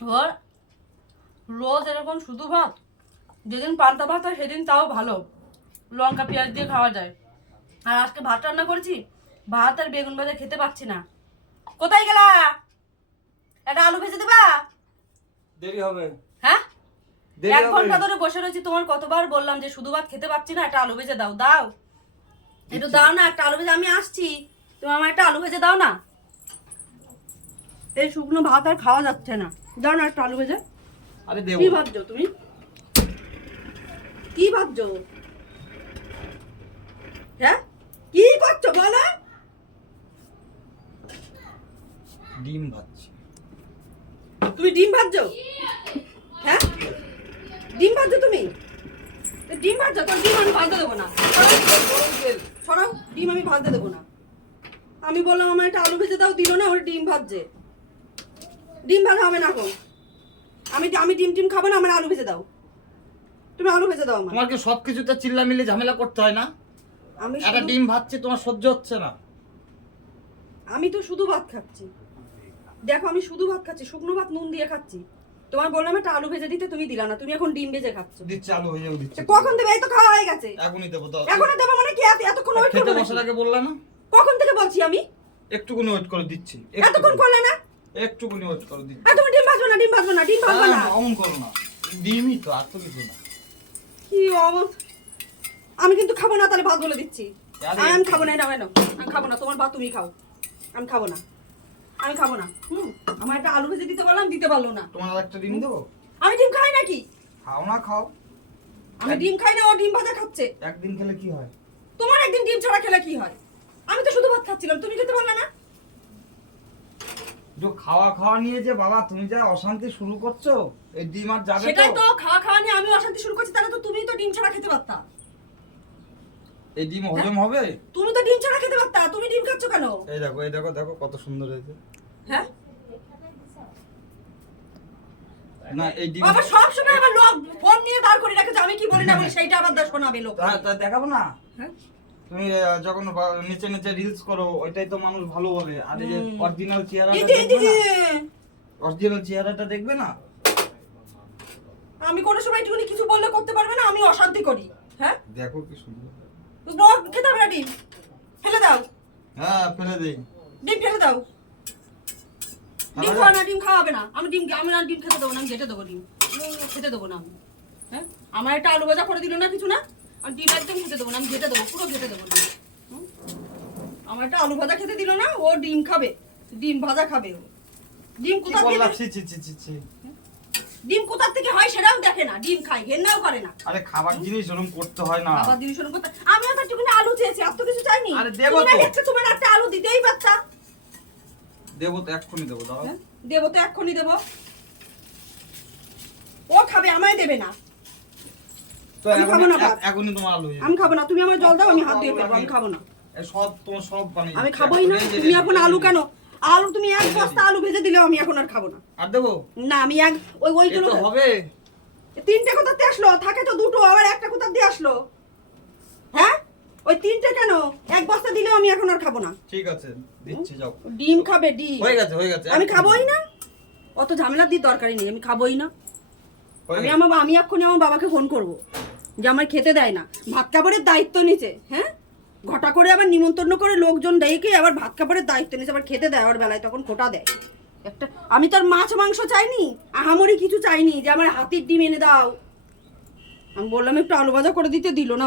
ওর রোজ এরকম শুধু ভাত, যেদিন পান্তা ভাত হয় সেদিন তাও ভালো, লঙ্কা পেঁয়াজ দিয়ে খাওয়া যায়। আর আজকে ভাত রান্না করেছি, ভাত আর বেগুন ভাজা খেতে পাচ্ছি না। কোথায় গেলা? একটা আলু ভেজে দেবা? দেরি হবে। হ্যাঁ, দেরি 1 হবে। ঘন্টা ধরে বসে রয়েছি, তোমার কতবার বললাম যে শুধু ভাত খেতে পাচ্ছি না, একটা আলু ভেজে দাও। দাও, একটু দাও না একটা আলু ভেজে। আমি আসছি, তুমি আমার একটা আলু ভেজে দাও না। এই শুকনো ভাত আর খাওয়া যাচ্ছে না, দাও না একটা আলু ভেজে। আরে দেবো। কি ভাবছো তুমি? কি ভাবছো? হ্যাঁ, কি করছো বলো? ডিম ভাজছি। তুমি ডিম ভাজছো? হ্যাঁ, ডিম ভাজছো তুমি? ডিম ভাজছো তো? ডিম আমি ভাজতে দেবো না। সরাও, ডিম আমি ভাজতে দেবো না। আমি বললাম আমার একটা আলু ভেজে দাও, দিল না, ওর ডিম ভাজছে। ডিম ভাজা হবে না এখন। আমি ডিম টিম খাবো না, আমার আলু ভেজে দাও। তুমি আলু ভেজে দাও আমার। তোমার কি সবকিছুতে চিল্লামিল্লি ঝামেলা করতে হয় না? আমি একটা শুধু- ডিম ভাজছি, তোমার সহ্য হচ্ছে না? আমি তো শুধু ভাত খাচ্ছি, দেখো আমি শুধু ভাত খাচ্ছি, শুকনো ভাত নুন দিয়ে খাচ্ছি। তোমার বললাম একটা আলু ভেজে দিতে, তুমি দিলা না, তুমি এখন ডিম ভেজে খাচ্ছ। দিচ্ছি, আলু হয়ে যাও দিচ্ছি। কখন দেবে? এই তো খাওয়া হয়ে গেছে। এখনই দেবো দাও। এখন দেবো মানে কি? এতক্ষণ ওয়েট খেতে করবো বসার নাকি? আগে বললা না? কখন থেকে বলছি আমি? একটুকুনি ওয়েট করে দিচ্ছি। এতক্ষণ করলে না? একটুকুনি ওয়েট করে দিচ্ছি। আর তুমি ডিম ভাজবে না, ডিম ভাজবে না, ডিম ভাজবে না। অমন করো না। ডিমই তো, আর তো কিছু না। কি অবস্থা! আমি কিন্তু খাবো না, তাহলে ভাত বলে দিচ্ছি। আরে, আমি খাবো না, নাও নাও, আমি খাবো না, তোমার ভাত তুমি খাও। আমি খাবো না, আমি খাবো না। আমার একটা আলু ভেজে দিতে বললাম, দিতে পারলো না। তোমার আর একটা ডিম দেবো? আমি ডিম খাই নাকি? খাও না, খাও। আমি ডিম খাই না, ও ডিম ভাজা খাচ্ছে। একদিন খেলে কি হয়? তোমার একদিন ডিম ছাড়া খেলে কি হয়? আমি তো শুধু ভাত খাচ্ছিলাম, তুমি খেতে পারলে না? যে খাওয়া খাওয়া নিয়ে যে বাবা তুমি যা অশান্তি শুরু করছো, এই ডিম আর যাবে সেটাই তো, তো? খাওয়া খাওয়া নিয়ে আমি অশান্তি শুরু করছি, তাহলে তো তুমি তো ডিম ছাড়া খেতে পারতা। এই ডিম হজম হবে? তুমি তো ডিম ছাড়া খেতে পারতা, তুমি ডিম খাচ্ছ কেন? এই দেখো, এই দেখো, দেখো কত সুন্দর হয়েছে। হ্যাঁ, না এই ডিম আবার সব সময় আবার লোক ফোন নিয়ে দাঁড় করে রেখেছে, আমি কি বলি না বলি সেইটা আবার শোনাবে লোক। তা দেখাবো না? হ্যাঁ, তুমি যখন নিচে নিচে রিলস করো, ওইটাই তো মানুষ ভালো বলে। আর এই যে অরিজিনাল এই চেহারাটা যে, এই দেখবে যে, না? অরিজিনাল চেহারাটা দেখবে না? আমি কোনো সময় টুনি কিছু বললে করতে পারবে না, আমি অশান্তি করি। হ্যাঁ, দেখো কি সুন্দর। বল খেতে হবে না ডিম, ফেলে দাও। হ্যাঁ, ফেলে দেই। ডিম ফেলে দাও। ডিম খাওয়া না, ডিম খাওয়াবে না। আমি না ডিম খেতে দেবো না, আমি ঘেটে দেবো ডিম। খেতে দেবো না আমি। হ্যাঁ, আমার একটা আলু ভাজা করে দিল না, কিছু না। আমি ডিম একদম খেতে দেবো না, আমি ঘেটে দেবো, পুরো ঘেটে দেবো ডিম। আমার একটা আলু ভাজা খেতে দিল না, ও ডিম খাবে, ডিম ভাজা খাবে ও। ডিম কি কোথা বললাম? থেকে, ছি ছি ছি ছি ছি। ডিম কোথা থেকে হয় সেটাও দেখে না, ডিম খায়, ঘেন্নাও করে না। আরে খাবার জিনিস ওরকম করতে হয় না। আবার দিন শুরু করতে, আমিও তো একটুখানি আলু চেয়েছি, আর তো কিছু চাইনি। আরে দেবো তুমি না তো। দেখছো, তোমার একটা আলু দিতেই পারতা। দেবো তো, এক্ষুনি দেবো, দাও। হ্যাঁ, দেবো তো, এক্ষুনি দেবো। ও খাবে, আমায় দেবে না। তো আমি খাবো না ভাত। এখনই তোমার আলু হয়ে যাবে। আমি খাবো না, তুমি আমার জল দাও, আমি হাত দিয়ে ফেলবো, আমি খাবো না। সব তোমার সব বানিয়ে আমি দিচ্ছি। খাবোই না। এই যে, তুমি এই যে, এখন এই যে, আলু এই যে। কেন? আলু তুমি এক বস্তা আলু ভেজে দিলেও আমি এখন আর খাবো না। আর দেবো? না, আমি এই ওইগুলো তো হবে। তিনটে কোথাতে আসলো? থাকে তো দুটো, আবার একটা কোথা দিয়ে আসলো? হ্যাঁ, ওই তিনটে কেন? এক বস্তা দিলেও আমি এখন আর খাবো না। ঠিক আছে, দিচ্ছি, যাও। ডিম খাবে, ডিম। হয়ে গেছে, হয়ে গেছে। আমি খাবোই না, অত ঝামেলা দিয়ে দরকারই নেই, আমি খাবোই না। হয়ে গেছে। আমি এক্ষুনি আমার বাবাকে ফোন করব যে আমার খেতে দেয় না, ভাত কাপড়ের দায়িত্ব নিচে। হ্যাঁ, ঘটা করে আবার নিমন্ত্রণ করে লোকজন ডেকে আবার ভাত কাপড়ের দায়িত্ব নিচে, আবার খেতে দেয়, ওর বেলায় তখন খোটা দেয় একটা। আমি তো আর মাছ মাংস চাইনি, আহামরি কিছু চাইনি যে আমার হাতির ডিম এনে দাও। আমি বললাম একটু আলু ভাজা করে দিতে, দিল না।